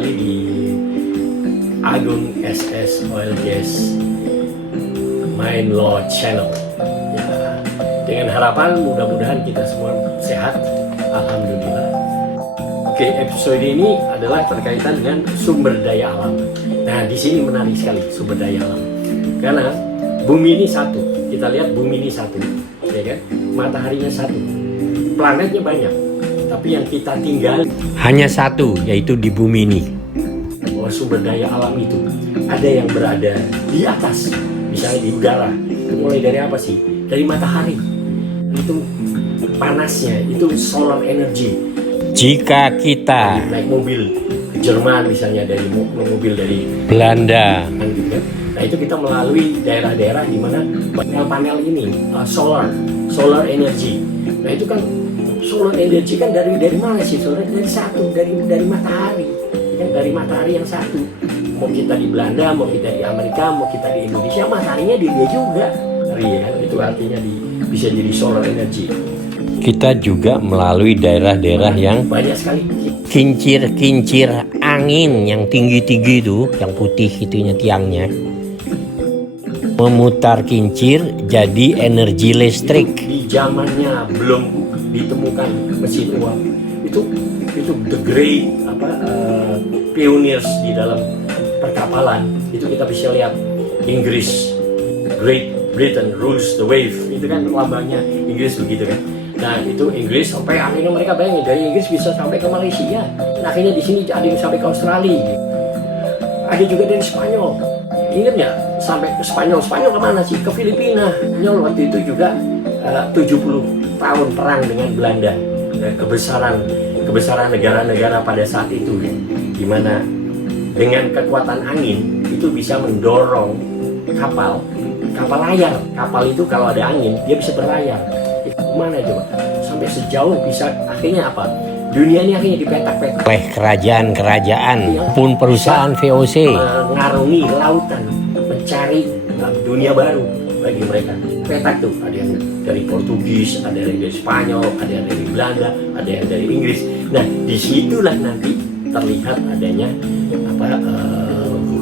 kembali di Agung SS Oil Gas Main Law Channel. Ya, dengan harapan mudah-mudahan kita semua sehat, alhamdulillah. Oke, episode ini adalah berkaitan dengan sumber daya alam. Nah, di sini menarik sekali sumber daya alam, karena bumi ini satu. Kita lihat bumi ini satu, ya kan? Mataharinya satu, planetnya banyak, tapi yang kita tinggal hanya satu, yaitu di bumi ini. Bahwa sumber daya alam itu ada yang berada di atas, misalnya di udara. Itu mulai dari apa sih? Dari matahari. Itu panasnya, itu solar energy. Jika kita naik mobil ke Jerman misalnya, dari mobil dari Belanda, kan gitu kan? Nah, itu kita melalui daerah-daerah di mana panel-panel ini solar energy. Nah, itu kan solar energy kan dari mana sih? Solar dari satu, dari matahari. Kan dari matahari yang satu. Mau kita di Belanda, mau kita di Amerika, mau kita di Indonesia, mataharinya di dia juga. Ya, itu artinya bisa jadi solar energy. Kita juga melalui daerah-daerah yang banyak sekali kincir angin yang tinggi-tinggi itu, yang putih itunya tiangnya, memutar kincir jadi energi listrik. Itu di zamannya belum ditemukan mesin uap. Itu the great pioneers di dalam perkapalan. Itu kita bisa lihat Inggris, Great Britain rules the wave. Itu kan lambangnya Inggris begitu kan. Nah, itu Inggris sampai akhirnya mereka bayangin dari Inggris bisa sampai ke Malaysia. Dan akhirnya di sini ada yang sampai ke Australia. Ada juga dari Spanyol. Ingat nggak? Sampai ke Spanyol kemana sih? Ke Filipina. Spanyol waktu itu juga 70 tahun perang dengan Belanda. Kebesaran negara-negara pada saat itu, di mana dengan kekuatan angin itu bisa mendorong kapal layar. Kapal itu kalau ada angin dia bisa berlayar. Kemana coba? Sampai sejauh bisa, akhirnya apa? Dunia ini akhirnya dipetak-petak oleh kerajaan pun perusahaan VOC mengarungi lautan mencari dunia baru bagi mereka. Petak tuh ada yang dari Portugis, ada yang dari Spanyol, ada yang dari Belanda, ada yang dari Inggris. Nah, disitulah nanti terlihat adanya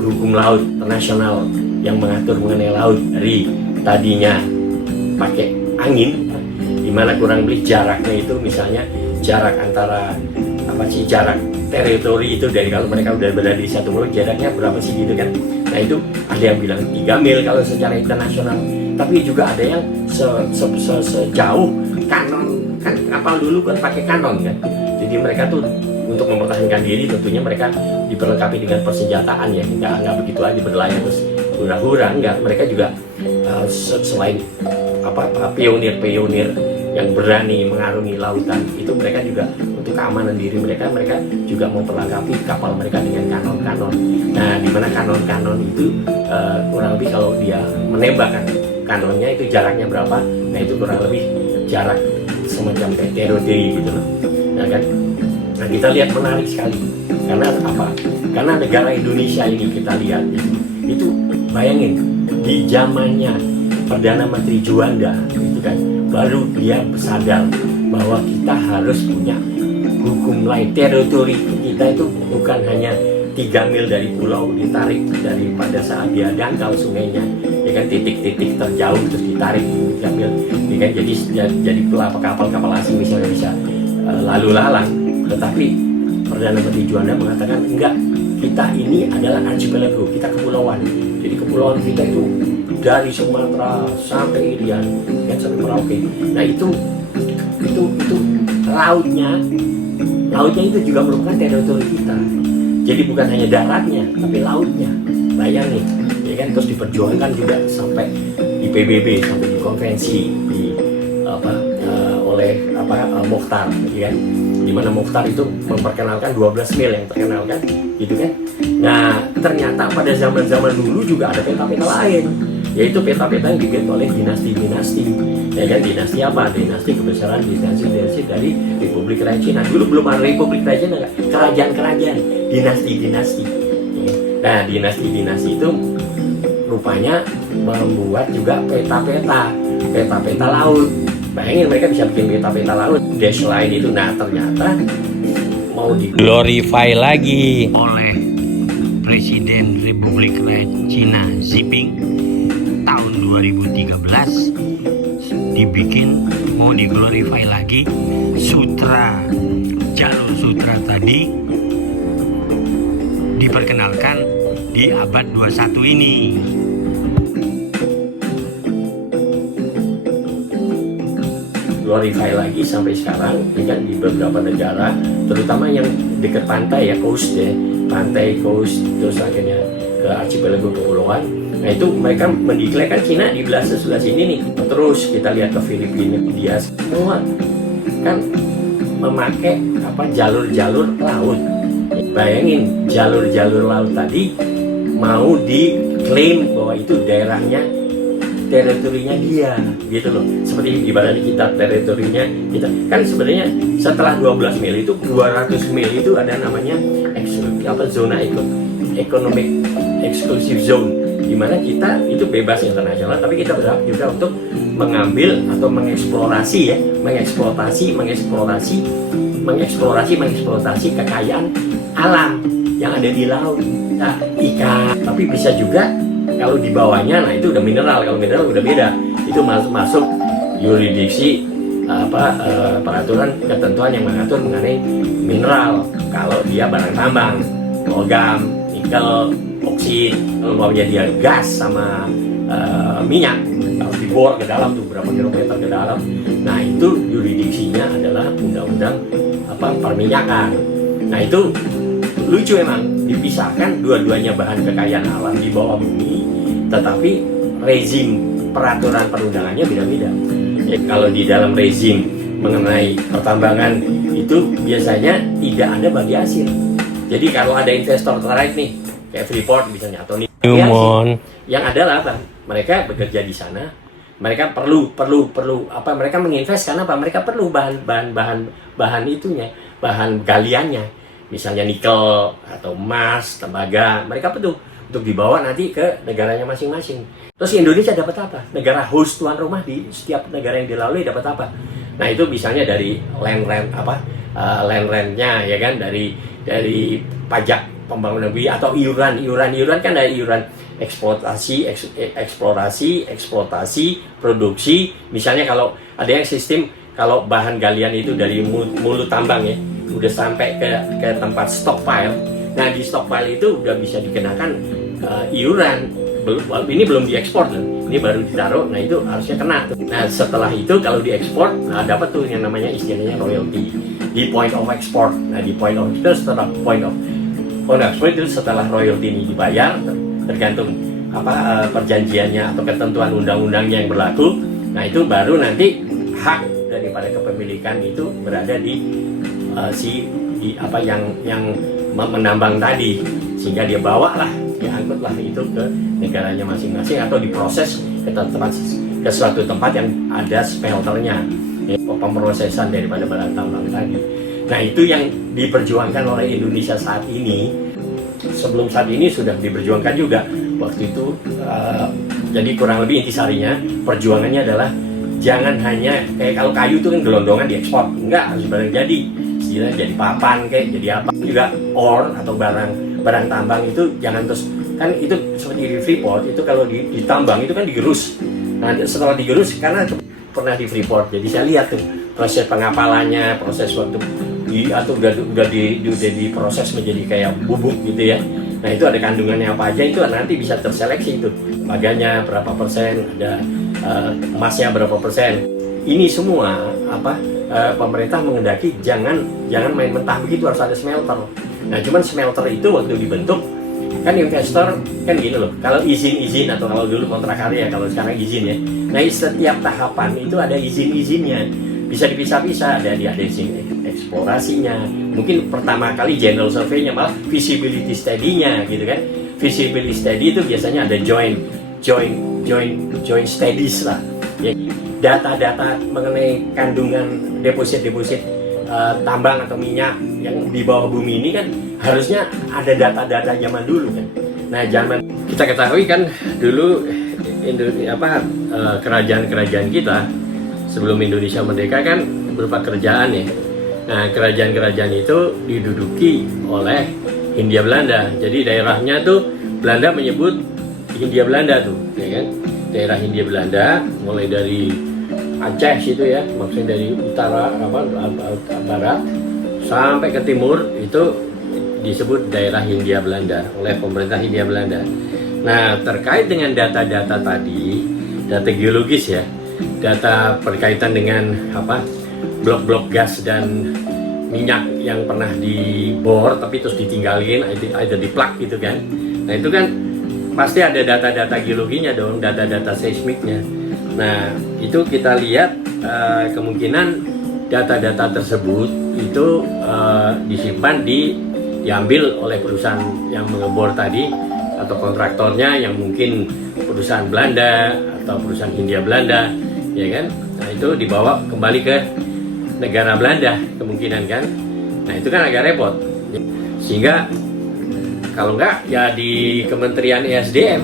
hukum laut internasional yang mengatur mengenai laut. Dari tadinya pakai angin, di mana kurang lebih jaraknya itu misalnya jarak antara jarak teritori itu, dari kalau mereka udah berada di satu pulau jaraknya berapa sih gitu kan. Nah, itu ada yang bilang 3 mil kalau secara internasional, tapi juga ada yang sejauh kanon. Kan kapal dulu kan pakai kanon kan, jadi mereka tuh untuk mempertahankan diri tentunya mereka diperlengkapi dengan persenjataan ya, nggak begitu aja berlayar terus hura-hura, enggak. Mereka juga selain pionir yang berani mengarungi lautan, itu mereka juga untuk keamanan diri mereka juga memperlengkapi kapal mereka dengan kanon-kanon. Nah, di mana kanon-kanon itu kurang lebih kalau dia menembakkan kanonnya itu jaraknya berapa, nah itu kurang lebih jarak semacam TROD gitu loh. Nah kan, nah kita lihat menarik sekali, karena apa? Karena negara Indonesia ini kita lihat itu bayangin di zamannya Perdana Menteri Juanda itu kan, baru dia sadar bahwa kita harus punya hukum lain. Teritori kita itu bukan hanya 3 mil dari pulau ditarik daripada saat dia dangkal sungainya, ya kan, titik-titik terjauh terus ditarik 3 mil, ya kan, jadi kapal-kapal asing misalnya bisa lalu lalang. Tetapi Perdana Menteri Juanda mengatakan enggak, kita ini adalah archipelago, kita kepulauan. Jadi kepulauan kita itu dari Sumatera sampai Irian, kan, sampai Merauke. Nah, itu lautnya itu juga merupakan teritori kita. Jadi bukan hanya daratnya, tapi lautnya. Bayangin, ya kan, terus diperjuangkan juga sampai di PBB, sampai di konvensi oleh Mokhtar, ya kan? Di mana Mokhtar itu memperkenalkan 12 mil yang terkenal kan, gitu kan. Nah, ternyata pada zaman-zaman dulu juga ada peta-peta lain, yaitu peta-peta yang dibuat oleh dinasti-dinasti, ya kan. Dinasti apa? Dinasti kebesaran, dinasti dari Republik Rakyat Cina. Dulu belum ada Republik Rakyat Cina, enggak? Kerajaan-kerajaan, dinasti-dinasti. Nah, dinasti-dinasti itu rupanya membuat juga peta-peta laut. Bayangin mereka bisa bikin peta-peta laut, dash line itu. Nah, ternyata mau mau di glorify lagi oleh Presiden Republik Rakyat Cina Xi Jinping tahun 2013, dibikin mau diglorify lagi jalur sutra tadi diperkenalkan di abad 21 ini. Glorify lagi sampai sekarang ya kan, di beberapa negara, terutama yang dekat pantai ya, coast ya, pantai coast, terus akhirnya ke archipelago kepulauan. Nah itu mereka mendeklarasikan Cina di sebelah sini nih. Terus kita lihat ke Filipina, dia semua kan memakai jalur-jalur laut. Bayangin jalur-jalur laut tadi mau diklaim bahwa itu daerahnya, teritorinya dia, gitu loh. Seperti ibaratnya kita teritorinya kita. Kan sebenarnya setelah 12 mil itu 200 mil itu ada namanya zona ekonomi eksklusif zone, di mana kita itu bebas internasional, tapi kita berhak juga untuk mengambil atau mengeksplorasi kekayaan alam yang ada di laut. Nah, ikan, tapi bisa juga kalau di bawahnya, nah itu udah mineral. Kalau mineral udah beda, itu masuk yurisdiksi peraturan ketentuan yang mengatur mengenai mineral. Kalau dia barang tambang, logam, nikel, boksit, kalau maunya dia gas sama minyak, harus dibor ke dalam tuh berapa kilometer ke dalam. Nah itu yurisdiksinya adalah undang-undang perminyakan. Nah itu lucu emang, dipisahkan dua-duanya bahan kekayaan alam di bawah bumi, tetapi rezim peraturan perundangannya beda-beda. Kalau di dalam rezim mengenai pertambangan itu biasanya tidak ada bagi hasil. Jadi kalau ada investor tertarik nih, kayak Freeport misalnya atau Newmont, yang adalah apa? Mereka bekerja di sana, mereka perlu mereka menginvest karena apa? Mereka perlu bahan itunya, bahan galiannya. Misalnya nikel atau emas, tembaga, mereka perlu untuk dibawa nanti ke negaranya masing-masing. Terus Indonesia dapat apa? Negara host, tuan rumah di setiap negara yang dilalui dapat apa? Nah itu misalnya dari land rent-nya ya kan, dari pajak pembangunan bumi atau iuran kan ada iuran eksploitasi, produksi. Misalnya kalau ada yang sistem, kalau bahan galian itu dari mulut tambang ya, udah sampai ke tempat stockpile. Nah di stockpile itu udah bisa dikenakan iuran. Ini belum diekspor, ini baru ditaruh. Nah itu harusnya kena tuh. Nah setelah itu kalau diekspor, nah dapat tuh yang namanya istilahnya royalty di point of export. Nah di point of itu setelah point of export itu setelah royalty ini dibayar, tergantung perjanjiannya atau ketentuan undang-undangnya yang berlaku. Nah itu baru nanti hak daripada kepemilikan itu berada di yang menambang tadi, sehingga dia bawalah, diangkutlah itu ke negaranya masing-masing atau diproses ke suatu tempat yang ada smelternya, pemrosesan daripada barang tambang tadi. Nah itu yang diperjuangkan oleh Indonesia saat ini. Sebelum saat ini sudah diperjuangkan juga waktu itu. Jadi kurang lebih intisarinya perjuangannya adalah jangan hanya kayak kalau kayu itu kan gelondongan diekspor, enggak, harus barang jadi papan kayak jadi apa juga, ore atau barang tambang itu jangan terus kan, itu seperti di Freeport itu kalau ditambang itu kan digerus. Nah setelah digerus, karena pernah di Freeport, jadi saya lihat tuh proses pengapalannya, proses waktu atau udah diproses menjadi kayak bubuk gitu ya. Nah itu ada kandungannya apa aja, itu nanti bisa terseleksi itu, baganya berapa persen, ada emasnya berapa persen. Ini semua pemerintah mengendaki jangan main mentah begitu, harus ada smelter. Nah cuman smelter itu waktu dibentuk kan investor kan gini loh, kalau izin atau kalau dulu kontrak karya, kalau sekarang izin ya. Nah setiap tahapan itu ada izin-izinnya, bisa dipisah-pisah, ada izin eksplorasinya, mungkin pertama kali general survey-nya, malah feasibility study-nya gitu kan. Feasibility study itu biasanya ada joint studies lah ya. Data-data mengenai kandungan deposit tambang atau minyak yang di bawah bumi ini kan harusnya ada data-data zaman dulu kan. Nah zaman kita ketahui kan dulu kerajaan-kerajaan kita sebelum Indonesia merdeka kan berupa kerajaan ya. Nah, kerajaan-kerajaan itu diduduki oleh Hindia Belanda. Jadi daerahnya tuh Belanda menyebut Hindia Belanda tuh, ya kan? Daerah Hindia Belanda mulai dari Aceh situ ya, maksudnya dari utara barat sampai ke timur itu disebut daerah Hindia Belanda oleh pemerintah Hindia Belanda. Nah, terkait dengan data-data tadi, data geologis ya, data berkaitan dengan blok-blok gas dan minyak yang pernah dibor tapi terus ditinggalin, ada di plak gitu kan. Nah, itu kan pasti ada data-data geologinya dong, data-data seismiknya. Nah, itu kita lihat kemungkinan data-data tersebut itu disimpan diambil oleh perusahaan yang mengebor tadi atau kontraktornya yang mungkin perusahaan Belanda atau perusahaan Hindia Belanda, ya kan? Nah, itu dibawa kembali ke negara Belanda kemungkinan kan. Nah, itu kan agak repot. Sehingga kalau enggak ya di Kementerian ESDM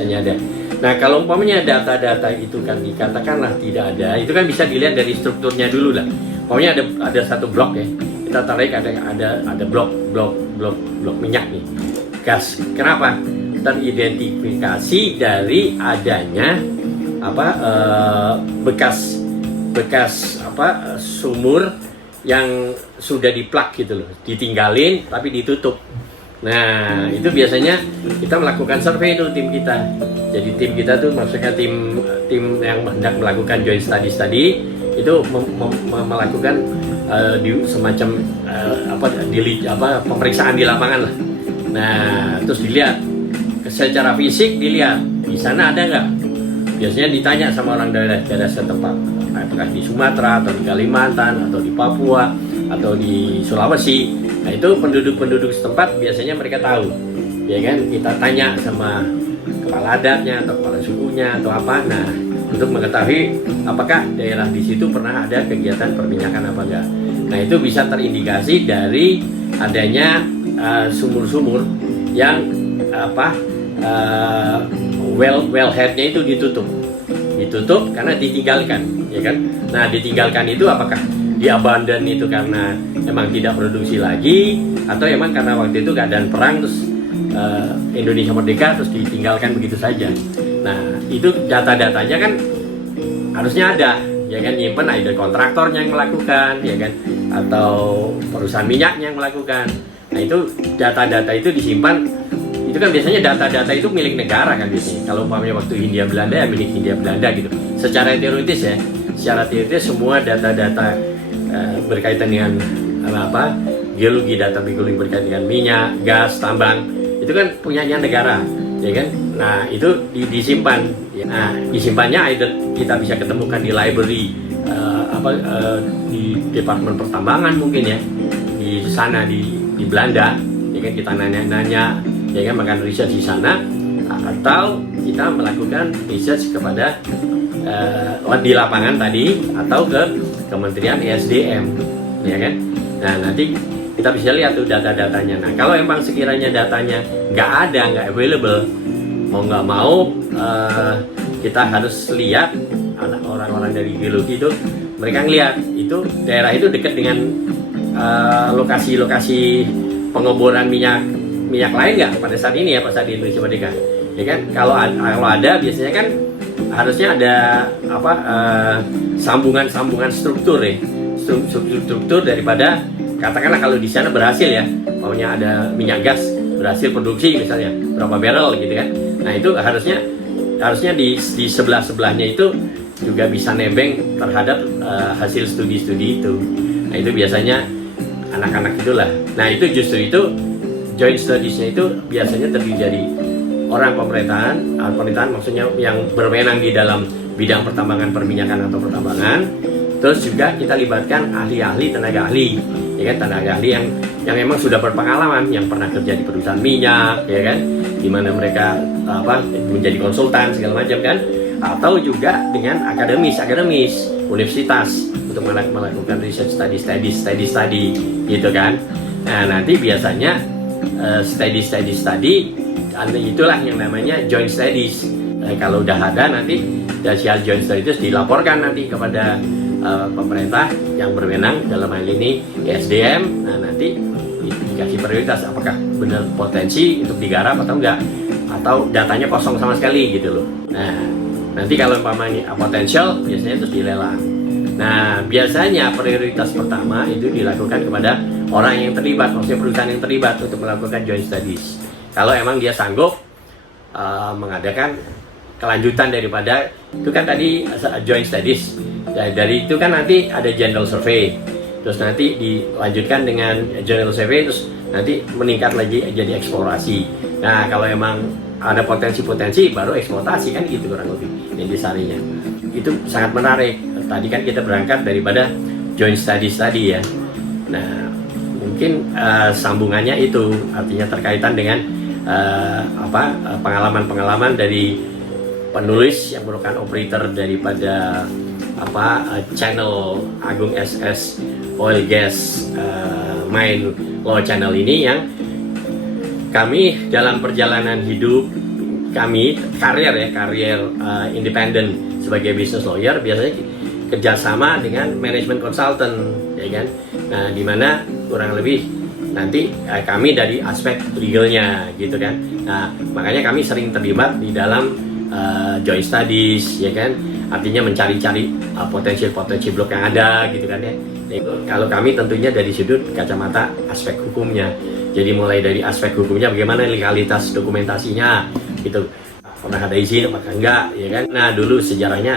hanya ada. Nah, kalau umpamanya data-data itu kan dikatakanlah tidak ada, itu kan bisa dilihat dari strukturnya dulu lah. Umpamanya ada satu blok ya, kita tarik ada blok minyak nih, gas. Kenapa? Teridentifikasi dari adanya bekas sumur yang sudah diplak gitu loh, ditinggalin tapi ditutup. Nah, itu biasanya kita melakukan survei itu tim kita. Jadi tim kita tuh maksudnya tim yang hendak melakukan joint study itu melakukan semacam pemeriksaan di lapangan lah. Nah, terus dilihat secara fisik, dilihat di sana ada nggak. Biasanya ditanya sama orang daerah setempat, apakah di Sumatera atau di Kalimantan atau di Papua atau di Sulawesi. Nah, itu penduduk-penduduk setempat biasanya mereka tahu, ya kan? Kita tanya sama kepala adatnya atau kepala sukunya atau apa. Nah, untuk mengetahui apakah daerah di situ pernah ada kegiatan perminyakan apa enggak. Nah, itu bisa terindikasi dari adanya sumur-sumur yang wellheadnya itu ditutup karena ditinggalkan, ya kan? Nah, ditinggalkan itu apakah diabandon itu karena emang tidak produksi lagi atau emang karena waktu itu keadaan perang terus Indonesia merdeka terus ditinggalkan begitu saja. Nah, itu data-datanya kan harusnya ada, ya kan? Nyimpen ada kontraktornya yang melakukan, ya kan? Atau perusahaan minyaknya yang melakukan. Nah, itu data-data itu disimpan. Itu kan biasanya data-data itu milik negara kan biasanya. Kalau umpamanya waktu Hindia Belanda ya milik Hindia Belanda gitu. Secara teoritis semua data-data berkaitan dengan geologi, data geologi berkaitan dengan minyak, gas, tambang itu kan punyanya negara, ya kan? Nah, itu disimpan. Nah, disimpannya kita bisa ketemukan di library di Departemen Pertambangan mungkin ya di sana di Belanda, ya kan? Kita nanya-nanya, ya kan, makan riset di sana, atau kita melakukan research kepada di lapangan tadi atau ke Kementerian ESDM, ya kan? Nah, nanti kita bisa lihat tuh data-datanya. Nah, kalau emang sekiranya datanya nggak available, mau nggak mau kita harus lihat orang-orang dari geologi itu, mereka ngelihat itu daerah itu dekat dengan lokasi-lokasi pengeboran minyak lain nggak pada saat ini ya, pada saat di Indonesia Merdeka, ya kan? Kalau ada biasanya kan harusnya ada sambungan struktur ya, struktur daripada katakanlah kalau di sana berhasil ya, maunya ada minyak gas berhasil produksi misalnya berapa barrel gitu kan. Nah, itu harusnya di sebelahnya itu juga bisa nebeng terhadap hasil studi-studi itu. Nah, itu biasanya anak-anak itulah. Nah, itu justru itu joint studies-nya itu biasanya terdiri dari orang pemerintahan maksudnya yang berwenang di dalam bidang pertambangan, perminyakan atau pertambangan. Terus juga kita libatkan ahli-ahli, tenaga ahli, ya kan, tenaga ahli yang memang sudah berpengalaman, yang pernah kerja di perusahaan minyak, ya kan, di mana mereka menjadi konsultan segala macam kan, atau juga dengan akademis universitas untuk melakukan research study gitu kan. Nah, nanti biasanya study itulah yang namanya joint studies. Kalau udah ada nanti hasil joint studies dilaporkan nanti kepada pemerintah yang berwenang dalam hal ini SDM. Nah, nanti dikasih prioritas apakah benar potensi untuk digarap atau enggak, atau datanya kosong sama sekali gitu loh. Nah, nanti kalau umpamanya potensial biasanya terus dilelang. Nah, biasanya prioritas pertama itu dilakukan kepada orang yang terlibat, maksudnya perusahaan yang terlibat untuk melakukan joint studies. Kalau emang dia sanggup mengadakan kelanjutan daripada itu kan tadi joint studies. Dari itu kan nanti ada general survey, terus nanti dilanjutkan dengan general survey, terus nanti meningkat lagi jadi eksplorasi. Nah, kalau emang ada potensi-potensi baru eksploitasi kan gitu kurang lebih intisarinya. Itu sangat menarik. Tadi kan kita berangkat daripada joint studies tadi ya. Nah, mungkin sambungannya itu artinya terkaitan dengan pengalaman-pengalaman dari penulis yang merupakan operator daripada channel Agung SS Oil Gas Mine Law Channel ini, yang kami dalam perjalanan hidup kami karir independen sebagai business lawyer biasanya kerjasama dengan manajemen consultant, ya kan? Nah, dimana kurang lebih nanti kami dari aspek legalnya, gitu kan? Nah, makanya kami sering terlibat di dalam joint studies, ya kan? Artinya mencari-cari potensi blok yang ada, gitu kan ya? Kalau kami tentunya dari sudut kacamata aspek hukumnya. Jadi mulai dari aspek hukumnya, bagaimana legalitas dokumentasinya, gitu. Pernah ada izin apakah enggak, ya kan? Nah, dulu sejarahnya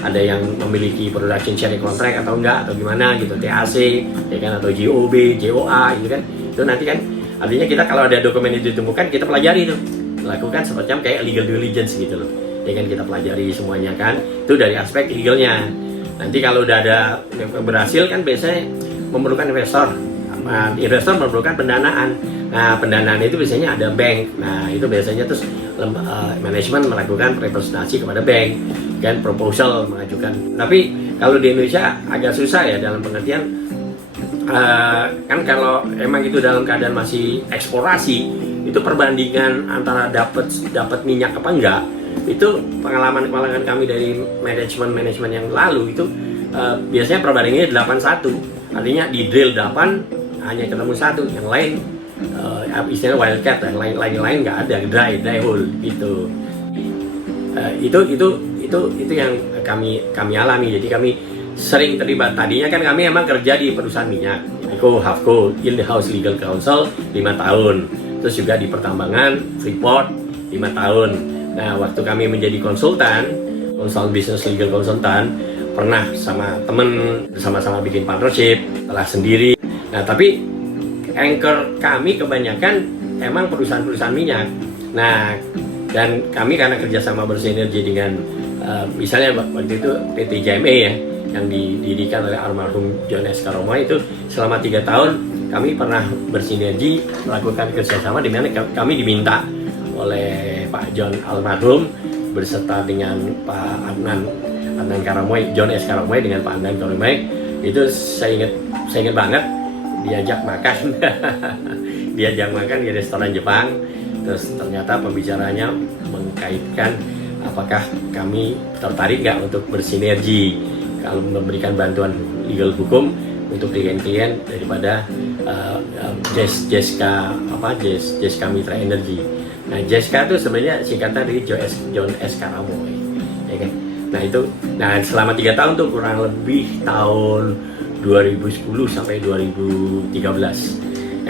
ada yang memiliki production sharing contract atau enggak, atau gimana gitu, TAC, ya kan, atau GOB, JOA, gitu kan. Itu nanti kan artinya kita kalau ada dokumen itu ditemukan, kita pelajari tuh, lakukan semacam kayak legal diligence gitu loh, ya kan, kita pelajari semuanya kan. Itu dari aspek legalnya. Nanti kalau udah ada yang berhasil kan biasanya memerlukan investor. Investor memerlukan pendanaan. Nah, pendanaan itu biasanya ada bank. Nah, itu biasanya terus manajemen melakukan representasi kepada bank, kan, proposal mengajukan. Tapi kalau di Indonesia agak susah ya, dalam pengertian kan kalau emang itu dalam keadaan masih eksplorasi, itu perbandingan antara dapat minyak apa enggak, itu pengalaman kami dari manajemen yang lalu itu biasanya perbandingannya 8-1. Artinya di drill 8 hanya ketemu 1, yang lain istilahnya wildcat, dan lain nggak ada, dry hole gitu. Itu yang kami alami. Jadi kami sering terlibat. Tadinya kan kami emang kerja di perusahaan minyak, HAFCO, in-house legal counsel 5 tahun, terus juga di pertambangan Freeport 5 tahun. Nah, waktu kami menjadi konsultan business legal konsultan, pernah sama temen bersama-sama bikin partnership, telah sendiri. Nah, tapi anchor kami kebanyakan emang perusahaan-perusahaan minyak. Nah, dan kami karena kerjasama bersinergi dengan misalnya waktu itu PT JME ya, yang didirikan oleh almarhum John S. Karomoy, itu selama 3 tahun kami pernah bersinergi melakukan kerjasama, di mana kami diminta oleh Pak John almarhum berserta dengan Pak Adnan Karomoy, John S. Karomoy dengan Pak Adnan Karomoy. Itu saya ingat banget diajak makan di restoran Jepang. Terus ternyata pembicaranya mengkaitkan apakah kami tertarik nggak untuk bersinergi kalau memberikan bantuan legal hukum untuk klien-klien daripada Jeska Mitra Energy. Nah, Jeska itu sebenarnya singkatan dari John S. Karomoy, ya kan? Nah selama 3 tahun tuh, kurang lebih tahun 2010 sampai 2013.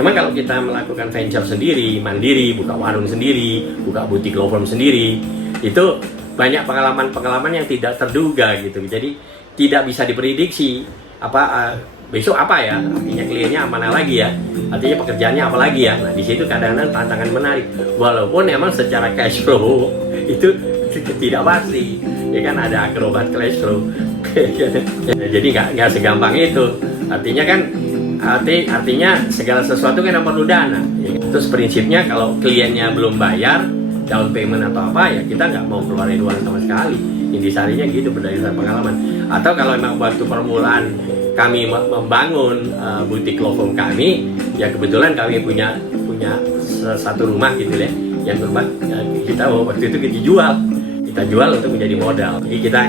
Emang kalau kita melakukan venture sendiri, mandiri, buka warung sendiri, buka butik law firm sendiri, itu banyak pengalaman yang tidak terduga gitu. Jadi tidak bisa diprediksi besok apa ya, artinya kliennya mana lagi ya, artinya pekerjaannya apa lagi ya. Nah, di situ kadang-kadang tantangan menarik, walaupun emang secara cash flow itu tidak pasti, ya kan, ada akrobat cash flow. Jadi nggak segampang itu. Artinya kan artinya segala sesuatu kan yang perlu dana. Terus prinsipnya kalau kliennya belum bayar down payment atau apa, ya kita nggak mau keluarin uang sama sekali. Intisarinya gitu berdasarkan pengalaman. Atau kalau memang waktu permulaan kami membangun butik law firm kami, ya kebetulan kami punya satu rumah gitu ya, yang rumah kita waktu itu kita jual untuk menjadi modal. Jadi kita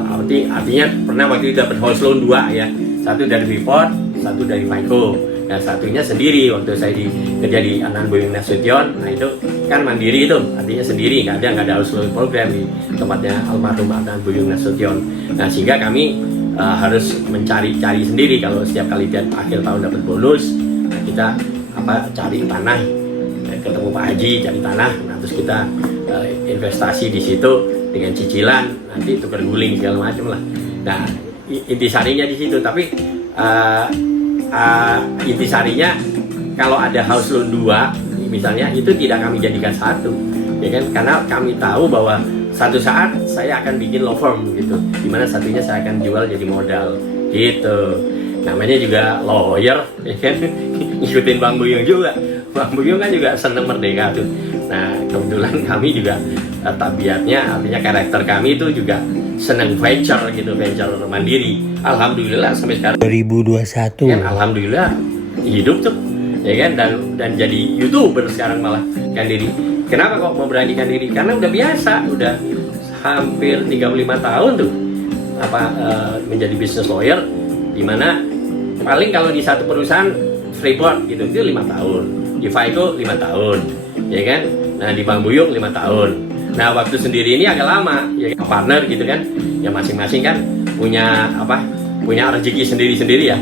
Artinya pernah waktu itu dapat house loan 2 ya, satu dari Freeport, satu dari FICO. Nah satunya sendiri waktu saya kerja di Adnan Buyung Nasution. Nah itu kan mandiri itu, artinya sendiri, nggak ada house loan program di tempatnya almarhum Adnan Buyung Nasution. Nah sehingga kami harus mencari-cari sendiri. Kalau setiap kali akhir tahun dapat bonus, nah kita cari tanah, ketemu Pak Haji cari tanah, nah terus kita investasi di situ dengan cicilan, nanti tukar guling segala macam lah. Nah intisarinya di situ. Tapi intisarinya kalau ada house loan 2 misalnya, itu tidak kami jadikan satu, ya kan? Karena kami tahu bahwa satu saat saya akan bikin law firm gitu, dimana satunya saya akan jual jadi modal gitu. Namanya juga lawyer, ya kan? Ngikutin Bang Buyung juga. Bang Buyung kan juga seneng merdeka tuh. Nah kebetulan kami juga tabiatnya, artinya karakter kami itu juga seneng venture gitu, venture mandiri. Alhamdulillah sampai sekarang 2021 kan, alhamdulillah hidup tuh, ya kan, dan jadi YouTuber sekarang malah kan diri. Kenapa kok mau beranikan diri? Karena udah biasa, udah hampir 35 tahun tuh menjadi business lawyer, dimana paling kalau di satu perusahaan Freeport gitu itu 5 tahun, di FICO 5 tahun, ya kan. Nah di Bang Buyung 5 tahun. Nah waktu sendiri ini agak lama, ya partner gitu kan, ya masing-masing kan punya rezeki sendiri-sendiri ya.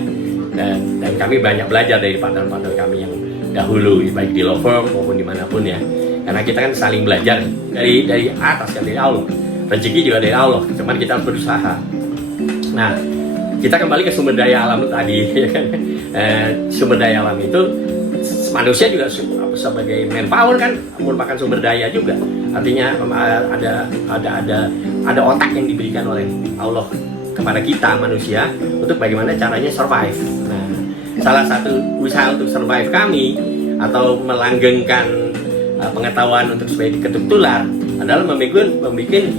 Dan kami banyak belajar dari partner-partner kami yang dahulu, baik di law firm maupun dimanapun ya. Karena kita kan saling belajar dari atas kan, dari Allah. Rezeki juga dari Allah, cuman kita harus berusaha. Nah kita kembali ke sumber daya alam tadi, ya kan. Sumber daya alam itu manusia juga sebagai manpower kan merupakan sumber daya juga. Artinya ada otak yang diberikan oleh Allah kepada kita manusia untuk bagaimana caranya survive. Nah, salah satu usaha untuk survive kami atau melanggengkan pengetahuan untuk supaya diketuk tular adalah membuat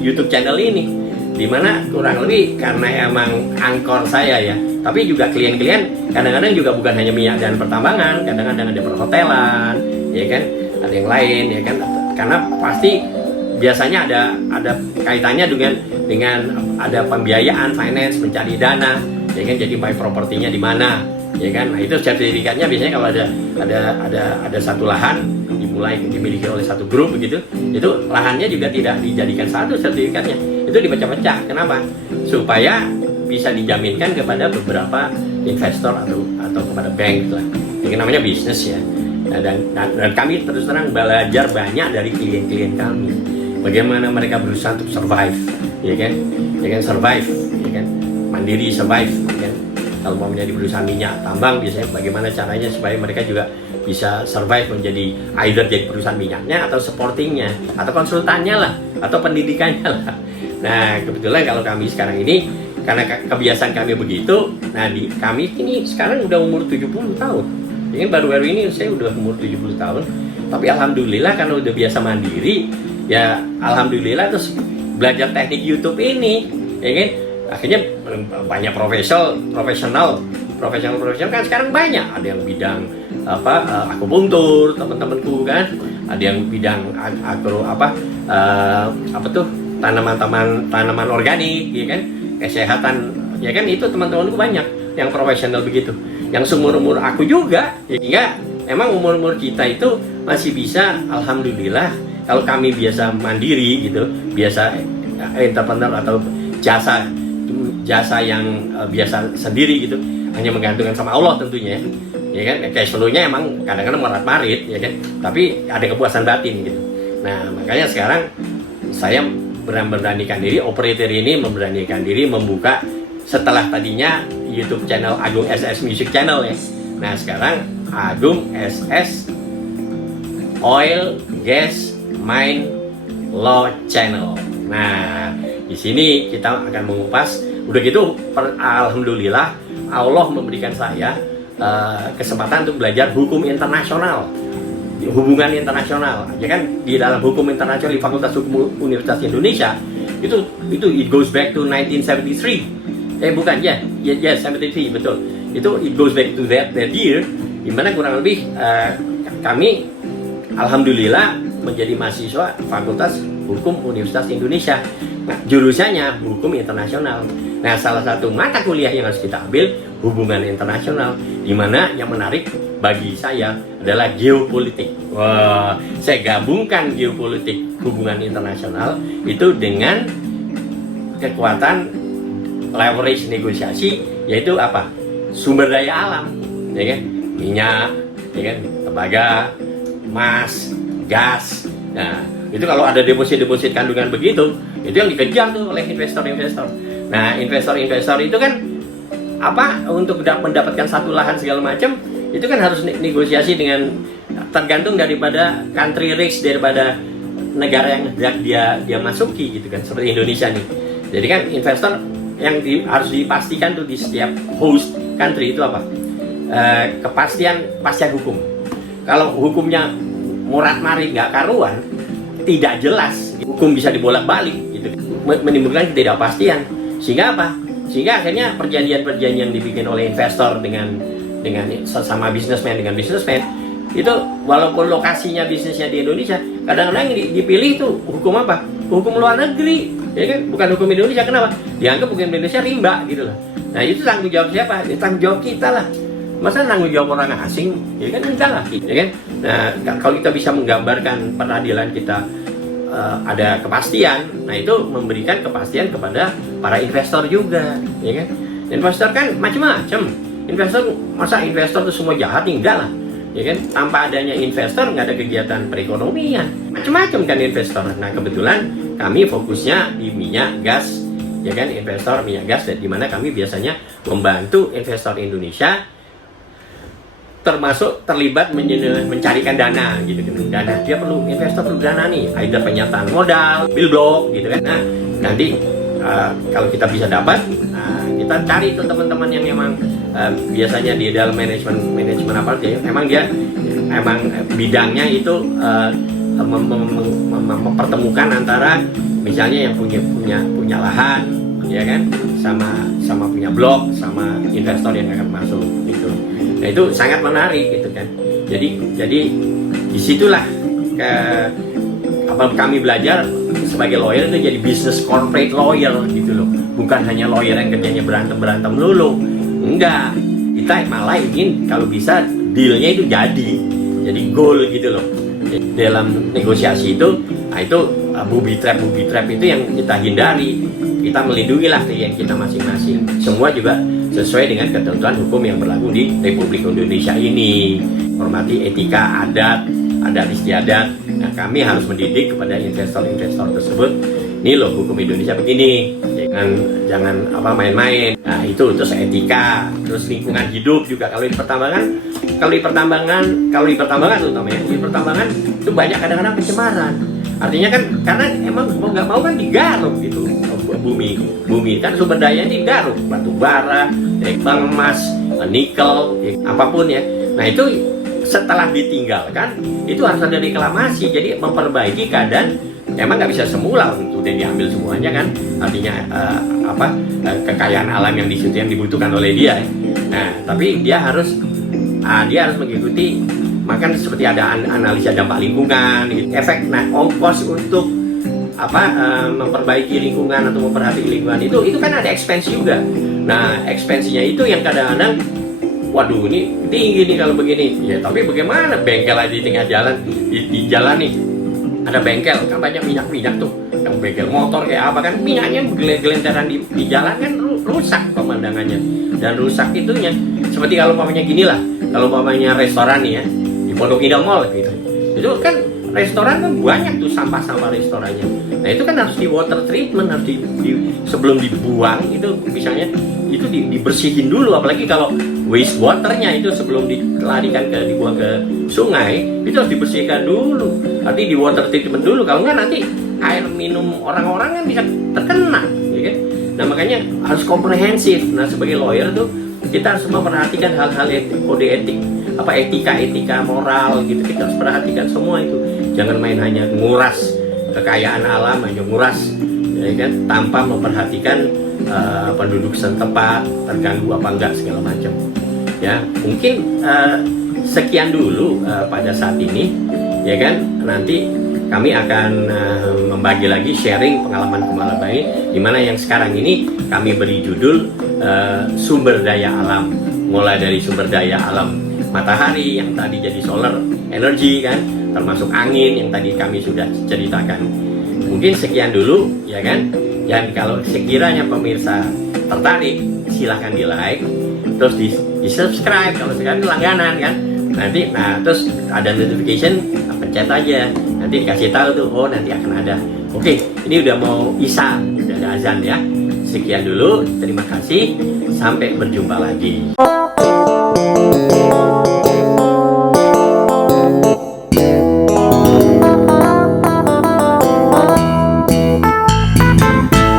YouTube channel ini, dimana kurang lebih karena emang angkor saya ya, tapi juga klien-klien kadang-kadang juga bukan hanya minyak dan pertambangan, kadang-kadang ada perhotelan, ya kan, ada yang lain, ya kan, karena pasti biasanya ada kaitannya dengan ada pembiayaan, finance, mencari dana, ya kan, jadi buy propertinya di mana, ya kan. Nah itu sertifikatnya biasanya kalau ada satu lahan dimiliki oleh satu grup begitu, itu lahannya juga tidak dijadikan satu sertifikatnya, itu dipecah-pecah. Kenapa? Supaya bisa dijaminkan kepada beberapa investor atau kepada bank lah. Ini namanya bisnis ya. Nah, dan kami terus terang belajar banyak dari klien-klien kami. Bagaimana mereka berusaha untuk survive, ya kan? Survive, ya kan? Mandiri survive, ya kan? Kalau mau menjadi perusahaan minyak tambang, biasanya bagaimana caranya supaya mereka juga bisa survive menjadi either jadi perusahaan minyaknya atau supportingnya atau konsultannya lah atau pendidikannya lah. Nah kebetulan kalau kami sekarang ini karena kebiasaan kami begitu, nah kami ini sekarang udah umur 70 tahun. Ini baru-baru ini saya udah umur 70 tahun. Tapi alhamdulillah karena udah biasa mandiri, ya alhamdulillah terus belajar teknik YouTube ini, ya kan. Akhirnya banyak profesional kan sekarang banyak. Ada yang bidang akupunktur, teman-temanku kan. Ada yang bidang tanaman organik, ya kan. Kesehatan, ya kan, itu teman-temanku banyak yang profesional begitu. Yang seumur-umur aku juga, ya emang umur-umur kita itu masih bisa, alhamdulillah. Kalau kami biasa mandiri gitu, biasa entrepreneur atau jasa yang biasa sendiri gitu, hanya menggantungkan sama Allah tentunya, ya kan. Cash flow-nya emang kadang-kadang marit-marit, ya kan, tapi ada kepuasan batin gitu. Nah makanya sekarang saya memberanikan diri, operator ini memberanikan diri membuka setelah tadinya YouTube channel Agung SS Music Channel ya. Nah sekarang Agung SS Oil, Gas, Mine, Law Channel. Nah di sini kita akan mengupas. Udah gitu, alhamdulillah Allah memberikan saya kesempatan untuk belajar hukum internasional, hubungan internasional, ya kan. Di dalam hukum internasional di Fakultas Hukum Universitas Indonesia itu it goes back to 1973. Bukan, 73, betul. Itu it goes back to that year, dimana kurang lebih kami alhamdulillah menjadi mahasiswa Fakultas Hukum Universitas Indonesia. Nah, jurusannya hukum internasional. Nah, salah satu mata kuliah yang harus kita ambil hubungan internasional, di mana yang menarik bagi saya adalah geopolitik. Wah, saya gabungkan geopolitik hubungan internasional itu dengan kekuatan leverage negosiasi, yaitu apa? Sumber daya alam, ya kan? Minyak, ya kan? Tembaga, emas, gas. Nah, itu kalau ada deposit kandungan begitu, itu yang dikejar tuh oleh investor-investor. Nah, investor-investor itu kan apa, untuk mendapatkan satu lahan segala macam, itu kan harus negosiasi dengan, tergantung daripada country risk, daripada negara yang dia masuki gitu kan, seperti Indonesia nih. Jadi kan investor yang harus dipastikan tuh di setiap host country itu apa? Kepastian hukum. Kalau hukumnya morat-marit nggak karuan, tidak jelas, hukum bisa dibolak-balik gitu, menimbulkan ketidakpastian. Sehingga apa? Sehingga akhirnya perjanjian-perjanjian yang dibikin oleh investor dengan sesama bisnismen dengan bisnismen itu, walaupun lokasinya bisnisnya di Indonesia, kadang-kadang dipilih tuh hukum apa? Hukum luar negeri, ya kan? Bukan hukum Indonesia. Kenapa? Dianggap hukum Indonesia rimba gitu loh. Nah, itu tanggung jawab siapa? Ya, tanggung jawab kita lah. Masa tanggung jawab orang asing? Ya kan, enggak lah, ya kan? Nah, kalau kita bisa menggambarkan peradilan kita ada kepastian, nah itu memberikan kepastian kepada para investor juga, ya kan? Investor kan macam-macam. Masa investor itu semua jahat? Enggak lah, ya kan? Tanpa adanya investor nggak ada kegiatan perekonomian, macam-macam kan investor. Nah, kebetulan kami fokusnya di minyak gas, ya kan? Investor minyak gas, dan di mana kami biasanya membantu investor Indonesia, termasuk terlibat mencarikan dana gitu kan. Dana, dia perlu, investor perlu dana nih, ada penyataan modal, build block gitu kan. Nah, nanti kalau kita bisa dapat, kita cari tuh teman-teman yang memang biasanya di dalam manajemen apa ya, emang bidangnya itu mempertemukan antara misalnya yang punya lahan, ya kan, sama punya blok, sama investor yang akan masuk gitu. Nah, itu sangat menarik gitu kan. Jadi disitulah kami belajar sebagai lawyer itu jadi business corporate lawyer gitu loh. Bukan hanya lawyer yang kerjanya berantem dulu. Enggak, kita malah ingin kalau bisa dealnya itu jadi goal gitu loh. Dalam negosiasi itu, nah itu booby trap itu yang kita hindari. Kita melindungi lah klien kita masing-masing. Semua juga sesuai dengan ketentuan hukum yang berlaku di Republik Indonesia ini. Hormati etika adat istiadat. Nah, kami harus mendidik kepada investor-investor tersebut. Ini loh hukum Indonesia begini. Jangan main-main. Nah, itu terus etika, terus lingkungan hidup juga. Kalau di pertambangan utamanya di pertambangan itu banyak kadang-kadang pencemaran. Artinya kan karena emang mau nggak mau kan digaruk gitu. Bumi kan sumber daya digaruk, batu bara, emas, nikel, apapun ya. Nah, itu setelah ditinggalkan itu harus ada reklamasi, jadi memperbaiki keadaan. Emang nggak bisa semula untuk diambil semuanya kan, artinya kekayaan alam yang di situ yang dibutuhkan oleh dia. Nah, tapi dia harus mengikuti, makan seperti ada analisa dampak lingkungan, gitu. Efek, nah ongkos untuk memperbaiki lingkungan atau memperhatikan lingkungan itu kan ada expense juga. Nah, expense-nya itu yang kadang-kadang, waduh ini tinggi nih kalau begini. Ya tapi bagaimana, bengkel aja di tengah jalan, di jalan nih ada bengkel kan banyak minyak tuh, yang bengkel motor kayak apa kan, minyaknya gelenteran di jalan kan rusak pemandangannya, dan rusak itunya. Seperti kalau umpamanya gini lah, kalau umpamanya restoran nih ya di Pondok Indah Mall gitu, itu kan restoran kan banyak tuh sampah-sampah restorannya. Nah, itu kan harus di water treatment, harus sebelum dibuang itu misalnya itu dibersihin dulu. Apalagi kalau waste waternya itu sebelum dibuang ke sungai, itu harus dibersihkan dulu. Nanti di water treatment dulu, kalau nggak nanti air minum orang-orang kan bisa terkena, ya kan? Nah, makanya harus komprehensif. Nah, sebagai lawyer tuh kita harus memperhatikan hal-hal kode etik, etika moral gitu. Kita harus perhatikan semua itu. Jangan main hanya nguras kekayaan alam, hanya nguras, ya kan, tanpa memperhatikan penduduk setempat terganggu apa enggak segala macam. Ya, mungkin sekian dulu pada saat ini, ya kan. Nanti kami akan membagi lagi sharing pengalaman-pengalaman baik, dimana yang sekarang ini kami beri judul sumber daya alam, mulai dari sumber daya alam matahari yang tadi jadi solar energy kan, termasuk angin yang tadi kami sudah ceritakan. Mungkin sekian dulu ya kan. Dan kalau sekiranya pemirsa tertarik, silahkan di like, terus di subscribe kalau sekarang langganan kan. Nanti terus ada notification, pencet aja, nanti dikasih tahu tuh, oh nanti akan ada. Oke, ini udah mau isya, udah ada azan ya. Sekian dulu, terima kasih, sampai berjumpa lagi.